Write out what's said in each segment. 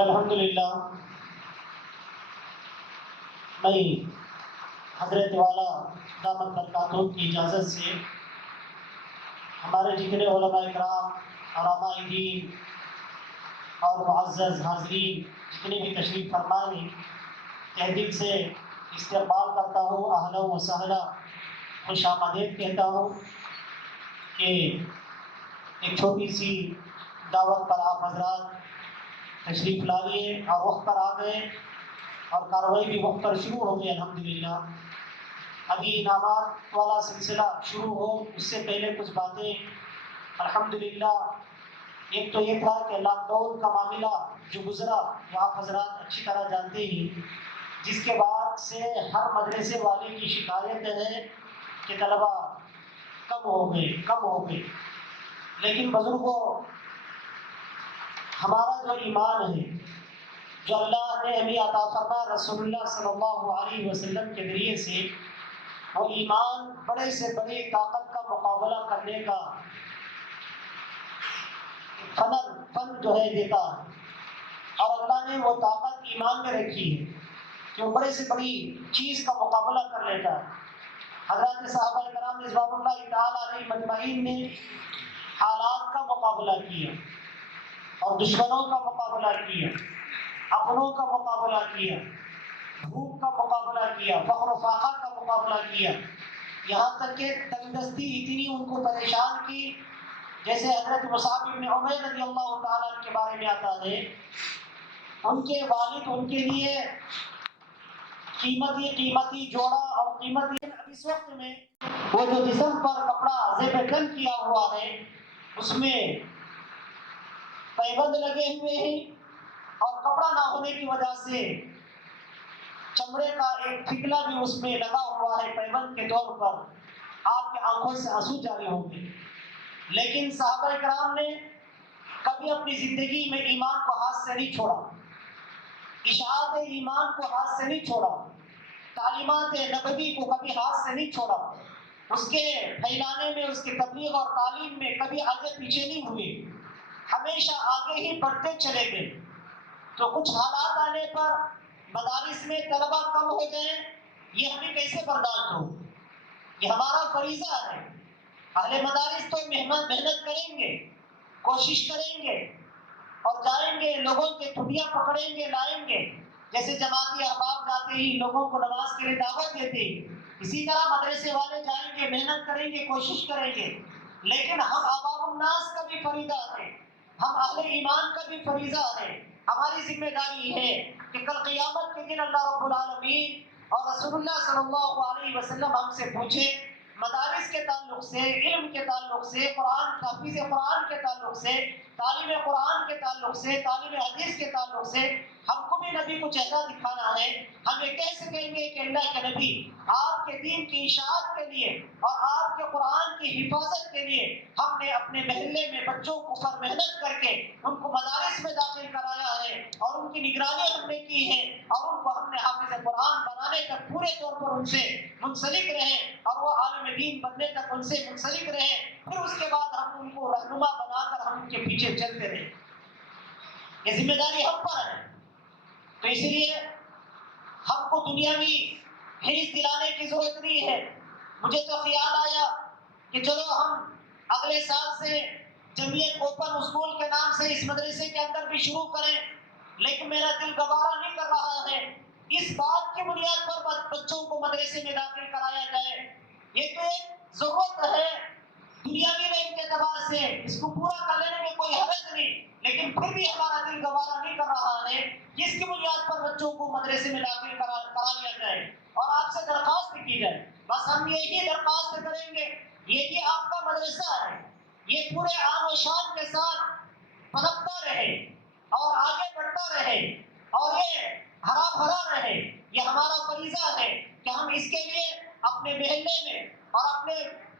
الحمدللہ میں حضرت والا دامت برکاتہ کی اجازت سے ہمارے جتنے علماء اکرام، علماء دین اور معزز حاضرین جتنے بھی تشریف فرمائے ہیں، تہ دل سے استقبال کرتا ہوں، اہلا و سہلا، خوش آمدید کہتا ہوں کہ ایک چھوٹی سی دعوت پر آپ حضرات تشریف لا لیے اور وقت پر آ گئے اور کارروائی بھی وقت پر شروع ہو گئی الحمدللہ۔ ابھی انعامات والا سلسلہ شروع ہو اس سے پہلے کچھ باتیں الحمدللہ۔ ایک تو یہ تھا کہ لاک ڈاؤن کا معاملہ جو گزرا یہ آپ حضرات اچھی طرح جانتے ہی، جس کے بعد سے ہر مدرسے والے کی شکایت ہے کہ طلبہ کم ہو گئے، لیکن بزرگوں ہمارا جو ایمان ہے، جو اللہ نے ہمیں عطا فرما رسول اللہ صلی اللہ علیہ وسلم کے ذریعے سے، وہ ایمان بڑے سے بڑی طاقت کا مقابلہ کرنے کا فن جو ہے دیتا ہے، اور اللہ نے وہ طاقت ایمان میں رکھی ہے کہ وہ بڑے سے بڑی چیز کا مقابلہ کر لیتا ہے۔ حضرات صحابہ کرام رضوان اللہ تعالی علیہ مجمعین نے حالات کا مقابلہ کیا اور دشمنوں کا مقابلہ کیا، اپنوں کا مقابلہ کیا، بھوک کا مقابلہ کیا، فقر و فاقہ کا مقابلہ کیا، یہاں تک کہ تنگدستی اتنی ان کو پریشان کی، جیسے حضرت مصعب بن عمیر رضی اللہ تعالیٰ کے بارے میں آتا ہے، ان کے والد ان کے لیے قیمتی جوڑا اور قیمتی اس وقت میں وہ جو جسم پر کپڑا زیب تن کیا ہوا ہے اس میں پیبند لگے ہوئے ہیں، اور کپڑا نہ ہونے کی وجہ سے چمڑے کا ایک ٹھکلا بھی اس میں لگا ہوا ہے پیبند کے طور پر، آپ کے آنکھوں سے آنسو جاری ہوں گے۔ لیکن صحابہ کرام نے کبھی اپنی زندگی میں ایمان کو ہاتھ سے نہیں چھوڑا، اشاعت ایمان کو ہاتھ سے نہیں چھوڑا، تعلیمات نبوی کو کبھی ہاتھ سے نہیں چھوڑا، اس کے پھیلانے میں، اس کی تبلیغ اور تعلیم میں کبھی آگے پیچھے نہیں ہوئے، ہمیشہ آگے ہی بڑھتے چلے گئے۔ تو کچھ حالات آنے پر مدارس میں طلبہ کم ہو جائیں، یہ ہمیں کیسے برداشت ہو؟ یہ ہمارا فریضہ ہے۔ اہل مدارس تو محنت کریں گے، کوشش کریں گے اور جائیں گے، لوگوں کے چھٹیاں پکڑیں گے، لائیں گے، جیسے جماعتی احباب جاتے ہی لوگوں کو نماز کے لیے دعوت دیتے، اسی طرح مدرسے والے جائیں گے، محنت کریں گے، کوشش کریں گے، لیکن ہم عوام الناس کا بھی فریضہ ہے، ہم اہل ایمان کا بھی فریضہ ہے۔ ہماری ذمہ داری ہے کہ کل قیامت کے دن اللہ رب العالمین اور رسول اللہ صلی اللہ علیہ وسلم ہم سے پوچھے، مدارس کے تعلق سے، علم کے تعلق سے، قرآن تحفیظ قرآن کے تعلق سے، تعلیم قرآن کے تعلق سے، تعلیم حدیث کے تعلق سے ہم کو بھی نبی کو چہرہ دکھانا ہے۔ ہم یہ کہہ سکیں گے کہ اللہ کے نبی آپ کے دین کی اشاعت کے لیے اور آپ کے قرآن کی حفاظت کے لیے ہم نے اپنے محلے میں بچوں کو پر محنت کر کے ان کو مدارس میں داخل کرایا ہے اور ان کی نگرانی ہم نے کی ہے، اور ان کو ہم نے حافظ قرآن بنانے تک پورے طور پر ان سے منسلک رہے اور وہ عالم دین بننے تک ان سے منسلک رہے، پھر اس کے بعد ہم ان کو رہنما بنا کر ہم ان کے پیچھے چلتے رہے۔ یہ ذمہ داری ہم پر ہے۔ تو اس لیے ہم کو دنیاوی حرص دلانے کی ضرورت نہیں ہے۔ مجھے تو خیال آیا کہ چلو ہم اگلے سال سے جمعیت اوپن اسکول کے نام سے اس مدرسے کے اندر بھی شروع کریں، لیکن میرا دل گوارا نہیں کر رہا ہے اس بات کی بنیاد پر بچوں کو مدرسے میں داخل کرایا جائے۔ یہ تو ایک ضرورت ہے دنیاوی رنگ کے اعتبار سے، اس کو پورا کر لینے میں کوئی حرج نہیں، لیکن پھر بھی ہمارا دل گوارا نہیں کر رہا ہے جس کی بنیاد پر بچوں کو مدرسے میں داخل کرا لیا جائے اور آپ سے درخواست کی جائے۔ بس ہم یہی درخواست کریں گے، یہ بھی آپ کا مدرسہ ہے، یہ پورے آن و شان کے ساتھ پنپتا رہے اور آگے بڑھتا رہے اور یہ ہرا بھرا رہے۔ یہ ہمارا فریضہ ہے کہ ہم اس کے لیے اپنے محلے میں اور اپنے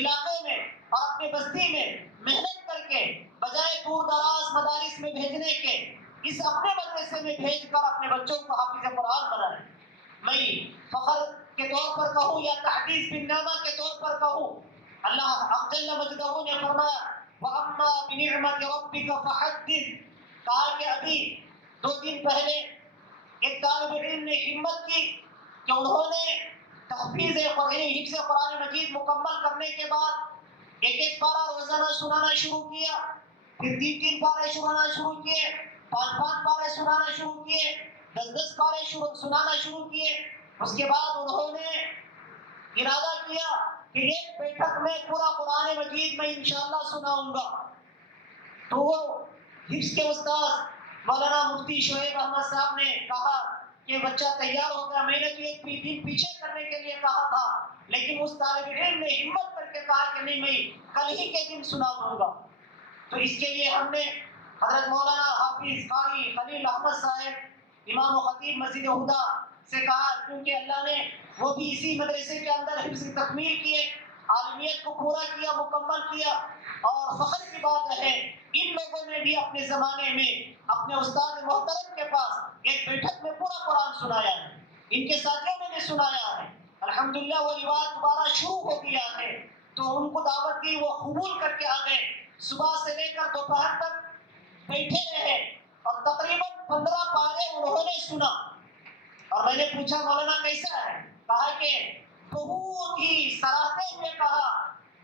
علاقے میں اور اپنے بستی میں محنت کر کے بجائے دور دراز مدارس میں بھیجنے کے اس اپنے مدرسے میں بھیج کر اپنے بچوں کو حافظ قرآن بنائیں۔ میں فخر کے طور پر کہوں یا تحدیث بن نعمہ کے طور پر کہوں، اللہ جل مجدہ نے فرمایا وَأَمَّا بِنِعْمَةِ رَبِّكَ فَحَدِّثْ، کہا کہ ابھی 2 دن پہلے ایک طالب علم نے ہمت کی کہ انہوں نے حفظ قرآن مجید مکمل کرنے کے بعد ایک پارہ روزانہ سنانا شروع کیا، پھر 3 پارے سنانا شروع کیے، 5 پارے سنانا شروع کیے، 10 پارے سنانا شروع کیے۔ اس کے بعد انہوں نے ارادہ کیا کہ ایک بیٹھک میں پورا قرآن مجید میں انشاءاللہ سناؤں گا۔ تو وہ حفظ کے استاذ مولانا مفتی شعیب احمد صاحب نے کہا کہ بچہ تیار ہو گیا، میں نے تو ایک دن پیچھے کرنے کے لیے کہا تھا، لیکن اس طالب علم نے ہمت کر کے کہا کہ نہیں، میں کل ہی کے دن سنا دوں گا۔ تو اس کے لیے ہم نے حضرت مولانا حافظ قاری خلیل احمد صاحب امام و خطیب مسجد ہدا سے کہا، کیونکہ اللہ نے وہ بھی اسی مدرسے کے اندر حفظ تکمیل کیے، عالمیت کو پورا کیا، مکمل کیا، اور فخر کی بات ہے ان لوگوں نے بھی اپنے زمانے میں اپنے استاد محترم کے پاس ایک بیٹھک میں پورا قرآن سنایا ہے، ان کے ساتھیوں نے بھی سنایا ہے۔ الحمدللہ وہ رواج دوبارہ شروع ہو گیا ہے، تو ان کو دعوت دی، وہ قبول کر کے آ گئے، صبح سے لے کر دوپہر تک بیٹھے رہے اور تقریباً 15 پارے انہوں نے سنا۔ اور میں نے پوچھا مولانا کیسا ہے؟ کہا کہ بہت ہی سراہتے ہوئے کہا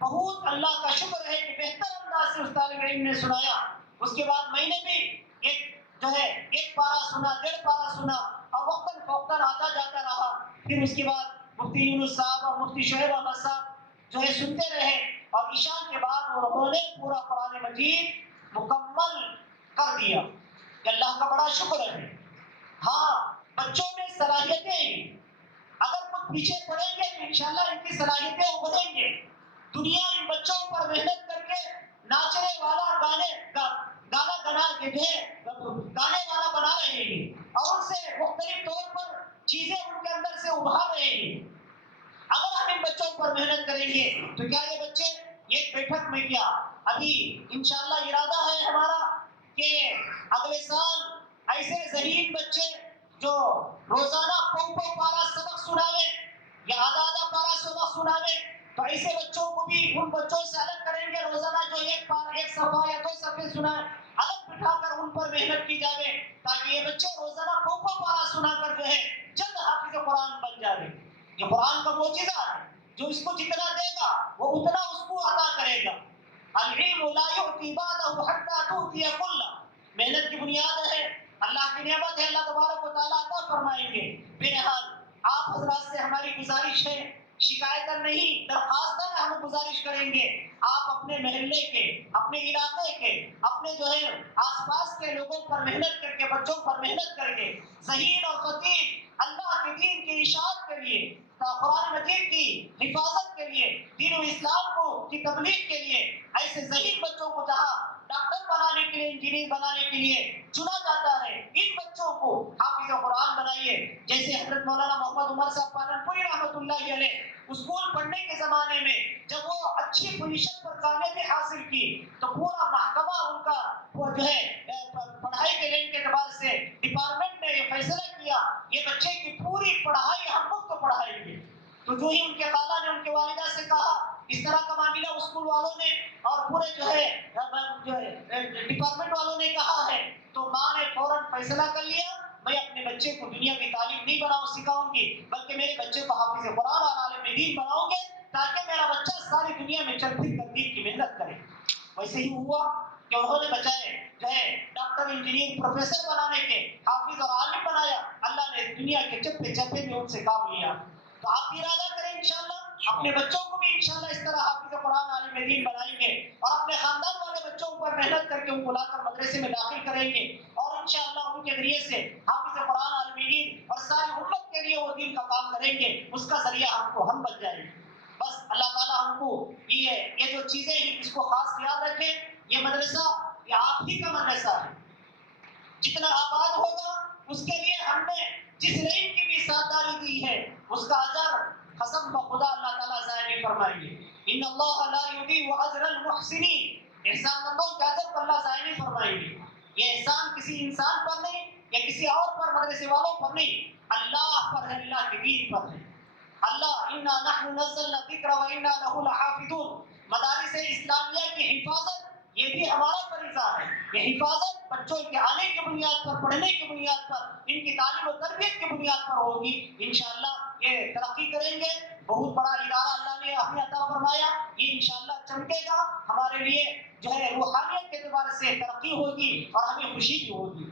بہت اللہ کا شکر ہے کہ بہتر انداز سے اس طالب علم نے سنایا۔ اس کے بعد میں نے بھی ایک پارہ سنا، 1.5 پارہ سنا، اور وقتاً فوقتاً آتا جاتا رہا۔ پھر اس کے بعد مفتی یونس صاحب اور مفتی شعیب احمد صاحب سنتے رہے، اور عشاء کے بعد انہوں نے پورا قرآن مجید مکمل کر دیا، کہ اللہ کا بڑا شکر ہے۔ ہاں، بچوں میں صلاحیتیں ہیں، اگر کچھ پیچھے پڑیں گے تو انشاءاللہ ان کی صلاحیتیں ابھریں گے۔ دنیا ان بچوں پر محنت کر کے ناچنے والا گانے والا بنا رہے ہیں، اور ان سے مختلف طور پر چیزیں ان کے اندر سے ابھار رہے ہیں۔ اگر ہم ان بچوں پر محنت کریں گے تو کیا یہ بچے ایک بیٹھک میں کیا، ابھی انشاءاللہ ارادہ ہے ہمارا کہ اگلے سال ایسے ذہین بچے جو روزانہ 5 پارہ سبق سناوے یا آدھا پارہ سبق سناوے، تو ایسے بچوں کو بھی ان بچوں سے الگ کریں گے، روزانہ جو ایک صفحہ یا 2 صفحے سنائے الگ بٹھا کر ان پر محنت کی جائے، تاکہ یہ بچے روزانہ 5 پارہ سنا کر جلد حافظ قرآن بن جائے۔ یہ قرآن کا معجزہ ہے، جو اس کو جتنا دے گا وہ اتنا اس کو عطا کرے گا۔ العلم لا يؤتي بعده حتى تؤتي كله، محنت کی بنیاد ہے، اللہ کی نعمت ہے، اللہ تبارک و تعالیٰ عطا فرمائیں گے۔ بہرحال آپ حضرات سے ہماری گزارش ہے، شکایتاً نہیں درخواستاً ہم گزارش کریں گے، آپ اپنے محلے کے، اپنے علاقے کے، اپنے آس پاس کے لوگوں پر محنت کر کے، بچوں پر محنت کر کے، ذہین اور فطین اللہ کے دین کی اشاعت کے لیے، قرآن مجید کی حفاظت کے لیے، دین و اسلام کی تبلیغ کے لیے، ایسے ذہین بچوں کو جہاں ڈاکٹر بنانے کے لیے، انجینئر بنانے کے لیے چنا جاتا ہے، ان بچوں کو حافظ قرآن بنائیے۔ جیسے حضرت مولانا محمد عمر صاحب پالنپوری رحمۃ اللہ علیہ اسکول پڑھنے کے زمانے میں جب وہ اچھی پوزیشن پر کامیابی حاصل کی تو پورا محکمہ ان کا پڑھائی کے لیے کے اعتبار سے ڈپارٹمنٹ نے یہ فیصلہ کیا یہ بچے کی پوری پڑھائی ہم مفت پڑھائیں گے۔ تو جو ہی ان کے خالہ نے ان کے والدہ سے کہا، اس طرح کا معاملہ اسکول والوں نے اور پورے ڈپارٹمنٹ والوں نے کہا ہے، تو ماں نے فوراً فیصلہ کر لیا، میں اپنے بچے کو دنیا کی تعلیم نہیں سکھاؤں گی، بلکہ میرے بچے کو حافظ قرآن اور عالم دین بناؤں گے، تاکہ میرا بچہ ساری دنیا میں چل پھر کر دین کی محنت کرے۔ ویسے ہی ہوا کہ انہوں نے بچائے ڈاکٹر، انجینئر، پروفیسر بنانے کے، حافظ اور عالم بنایا، اللہ نے دنیا کے چپے چپے میں ان سے کام لیا۔ تو آپ بھی ارادہ کریں انشاءاللہ اپنے بچوں کو بھی انشاءاللہ اس طرح حافظ قرآن عالم دین بنائیں گے، اور اپنے خاندان والے بچوں پر محنت کر کے ان کو لا کر مدرسے میں داخل کریں گے، اور انشاءاللہ ان کے ذریعے سے حافظ قرآن عالم دین اور ساری امت کے لیے وہ دین کا کام کریں گے، اس کا ذریعہ ہم بن جائیں گے۔ بس اللہ تعالیٰ ہم کو یہ جو چیزیں ہیں اس کو خاص یاد رکھیں، یہ مدرسہ یہ آپ ہی کا مدرسہ ہے، جتنا آباد ہوگا اس کے لیے ہم نے جس رین کی بھی ساتھداری دی ہے اس کا اجر قسم بخدا اللہ تعالیٰ ضائع نہیں فرمائیں گے۔ ان اللہ لا یضیع اجر المحسنین، احسان مندوں کے اجر کو اللہ ضائع نہیں فرمائیں گے۔ یہ احسان کسی انسان پر نہیں یا کسی اور پر، مدرسے والوں پر نہیں، اللہ پر ہے، اللہ کے دین پر ہے۔ اللہ انا نحن نزلنا الذکر وانا له لحافظون، مدارس اسلامیہ کی حفاظت یہ بھی ہمارا فریضہ ہے۔ یہ حفاظت بچوں کے آنے کے بنیاد پر, پڑھنے کی بنیاد پر, ان کی تعلیم و تربیت کی بنیاد پر ہوگی, انشاءاللہ یہ ترقی کریں گے. بہت بڑا ادارہ اللہ نے ہمیں عطا فرمایا, یہ انشاءاللہ چمکے گا, ہمارے لیے جو ہے روحانیت کے اعتبار سے ترقی ہوگی اور ہمیں خوشی بھی ہوگی.